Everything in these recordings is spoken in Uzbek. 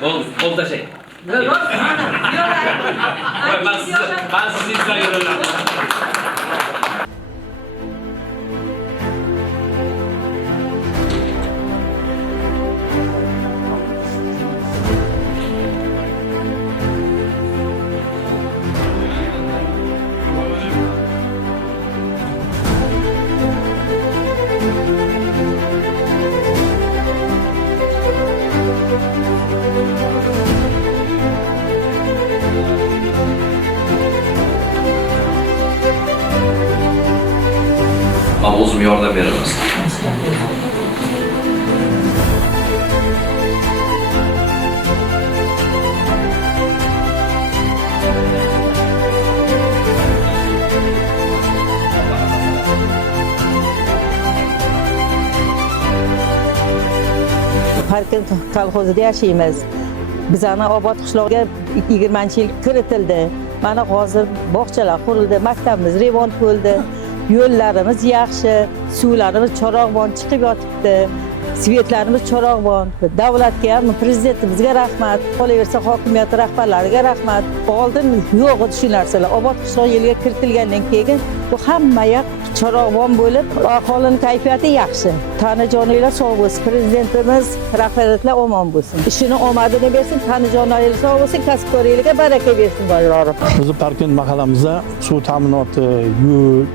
Qo'l tashlang. Ben sizni izlayveraman. Ben o'zim yordam beraman. Parkent kolxozida yashaymiz. Bizani Obod qishlog'iga 20-yil kiritildi. Mana hozir bog'chalar qurildi, maktabimiz remont bo'ldi. Yo'llarimiz yaxshi, suvlarimiz cho'rog'bon chiqib yotibdi. Svetlarimiz cho'rog'bon. Davlatga ham, prezidentimizga rahmat, qolaversa hokimiyat rahbarlariga rahmat. Oldin yo'q shu narsalar. Obod qishloq yilga kiritilgandan keyin bu hamma yoq cho'rog'bon bo'lib, aholining kayfiyati yaxshi. Tanajoninglar sog' bo'lsin, prezidentimiz, rahbariyatlar omon bo'lsin. Ishini omadini bersin, tanajoninglar sog' bo'lsin, kasbkorlarga baraka bersin bolalar. Bizni Parkent mahallamizda suv ta'minoti, yo'l,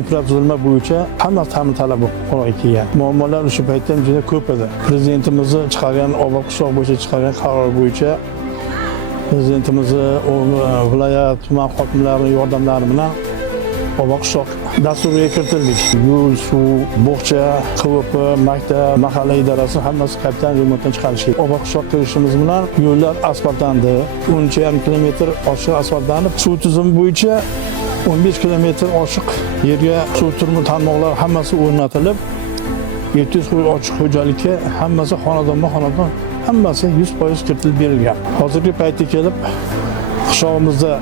infratuzilma bo'yicha hamma ta'min-talab qo'lga kelgan. Muammolar o'sha paytda juda ko'p edi. Prezidentimiz chiqargan Obod qishloq bo'yicha chiqargan qaror bo'yicha prezidentimiz viloyat tuman hokimlarining yordamlari bilan Obod qishloq dasturiga kiritildik. Yo'l, suv, bog'cha, QVP, maktab, mahalla idorasi hammasi kapital remontdan chiqarishgan. Obod qishloq kirishimiz bilan yo'llar asfaltlandi. 13,5 kilometr oshiq asfaltlanib, suv tizimi bo'yicha 15 kilometr oshiq yerga suv turma tarmoqlari hammasi o'rnatilib, 700 ochiq xo'jalikka hammasi xonadonma-xonadon hammasi 100% kiritilib berilgan. Hozirgi paytga kelib qishlog'imizda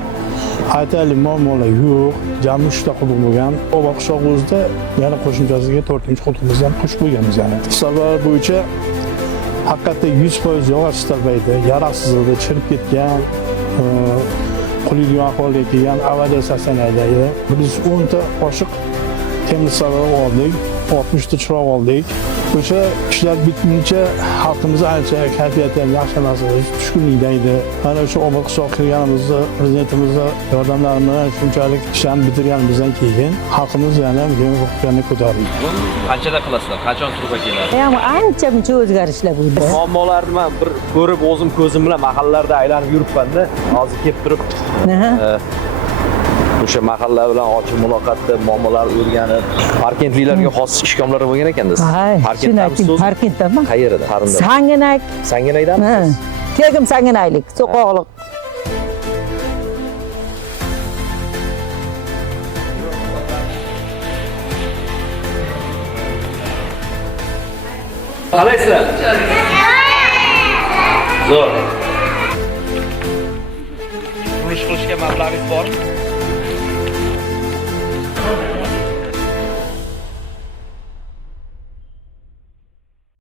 aytaylik muammolar yo'q, jami 3 ta quduq bo'lgan. Obod qishloq o'zida yana qo'shimchasiga 4-quduqimizni ham qo'shib qo'yganmiz yani. Hisoblar bo'yicha haqiqatda 100% yog'och istalmaydi, yaroqsizligi chirib ketgan, quliydigan ahvolga kelgan avariya stansiyalariga biz 10 ta oshiq temir salon oldik, 60 ta chiroq oldik. O'sha ishlar bitguncha xalqimiz ancha kayfiyati ham yaxshi emas, tushkunlikda edi. Mana o'sha Obod qishloq kirganimizda prezidentimiz yordamlari bilan shunchalik ishlarni bitirganimizdan keyin xalqimiz yana yana ko'tarildi. Qanchada qilasizlar? Qachon turba keladi? Ham ancha-muncha o'zgarishlar bo'ldi. Muammolarni men bir ko'rib o'zim ko'zim bilan mahallalarda aylanib yuribman-da. Hozir kelib turib o'sha mahalla bilan ochiq muloqotda muammolar o'rganib, Parkentliklarga xos ishkomlar bo'lgan ekanda. Parkentdanmi? Qayerda? Sanginak. Sanginakdanmisiz? Tegim Sanginaylik, So'qoqliq. Qalaysizlar? Zo'r. Qurilish qilishga mablag'ingiz bormi?